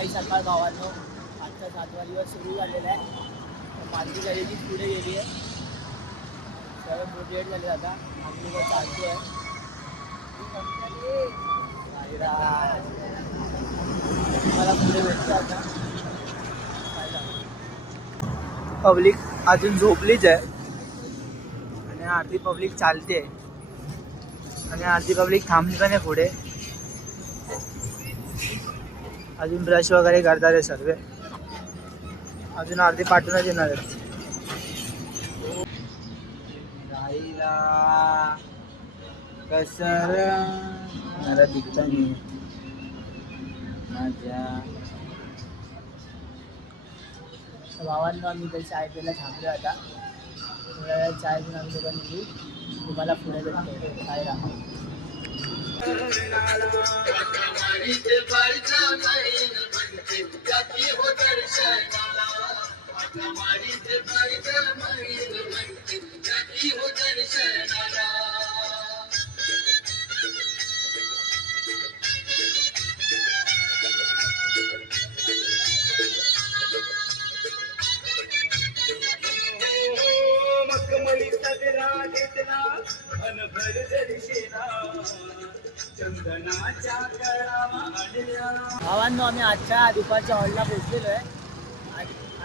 आई सकाळ भावांनो आजचा 7वा दिवस सुरू झालेला आहे. पालखी झालेली पुढे गेली आहे. सर्व मोटिवेट झाले आता आम्ही लोक चालतो आहे. मला पुढे भेटतो आता. पब्लिक अजून झोपलीच आहे आणि अर्धी पब्लिक चालते आणि अर्धी पब्लिक थांबली पण आहे पुढे. अजून ब्रश वगैरे करतात आहे सर्व. अजून अर्धी पाठवूनच येणार आहेत. कसर मला दिखता नाही माझ्या भावांना. आम्ही काही चाय प्यायला थांबलो आता. चाय घेऊन आम्ही लोकांनी घेऊ. तुम्हाला पुढे भेटतो. काय राहा भावांनो आम्ही आजच्या दुपारच्या हॉलला पोहोचलेलो आहे.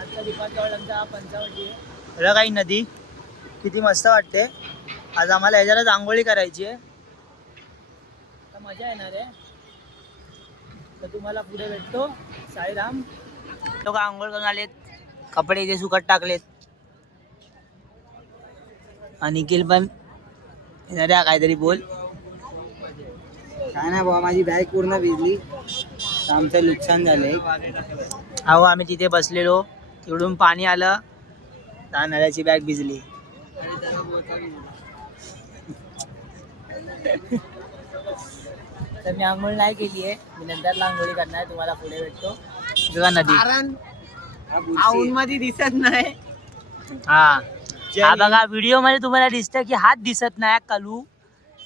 आजच्या दुपारच्या हॉल आमचा पंचावटी आहे. बघा काही नदी किती मस्त वाटते. आज आम्हाला ह्याच्यालाच आंघोळी करायची आहे. तर मजा येणार आहे. तर तुम्हाला पुढे भेटतो. साईराम. लोक आंघोळ करून आलेत. कपडे इथे सुकत टाकलेत. आणि निखिल पण येणार आहे. काहीतरी बोल. काय नाही बाबा, माझी बॅग पूर्ण भिजली. आमचं नुकसान झालंय. अहो आम्ही तिथे बसलेलो. तिकडून पाणी आलं. नळ्याची बॅग भिजली. तर मी आंघोळ नाही केली आहे. मी नंतर आंघोळी करणार. तुम्हाला पुढे भेटतो. बघा नदी आऊन मध्ये दिसत नाही. हा बघा व्हिडिओ मध्ये तुम्हाला दिसतं की हात दिसत नाही. कल्लू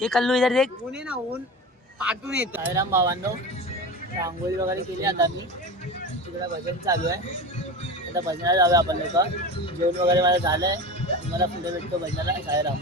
हे कल्लू इधर देख. ऊन आहे ना, ऊन पाठवून येत. साईराम भावांनो आंघोळी वगैरे केली. आता मी तिकडे भजन चालू आहे. आता भजनाला जाऊया आपण लोक. जेवण वगैरे मला झालं आहे. मला पुढे भेटतो भजनाला. साईराम.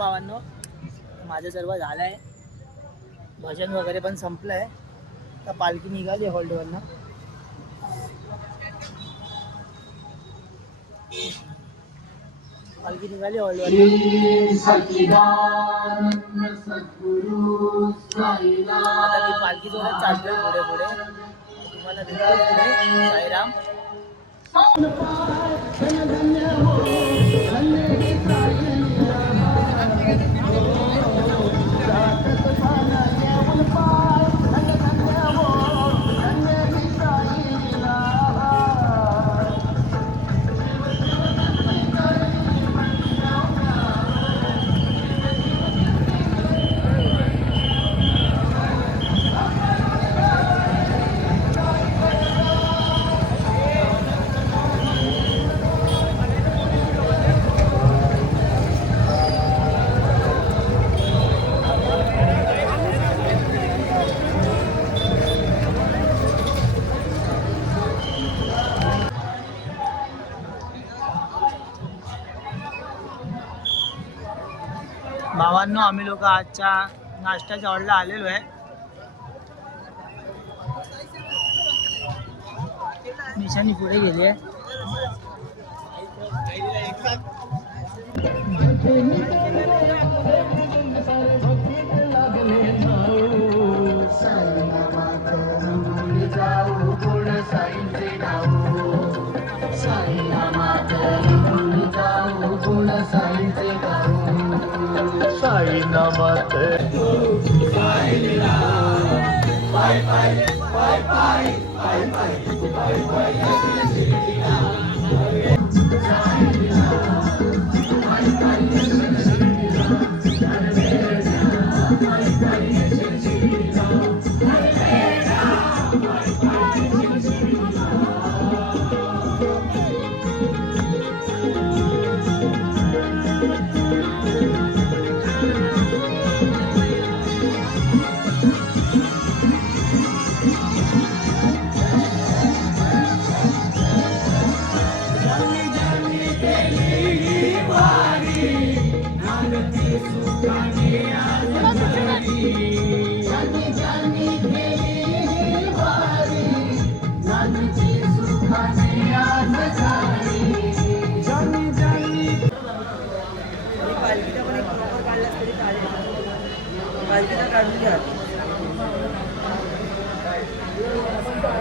भावांनो माझं सर्व झालं आहे. भजन वगैरे पण संपलं आहे. तर पालखी निघाली हॉल्टवरनं. पालखी निघाली हॉल्टवरनं. आता मी पालखी जोरात चालतोय पुढे पुढे. तुम्हाला भेटतो पुढे. साईराम. भावांनो आम्ही लोक आजच्या नाश्त्याच्या हॉलला आलेलो आहे. निशानी पुढे गेली आहे.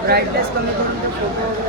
ब्राईटनेस कमी करून फोटो वगैरे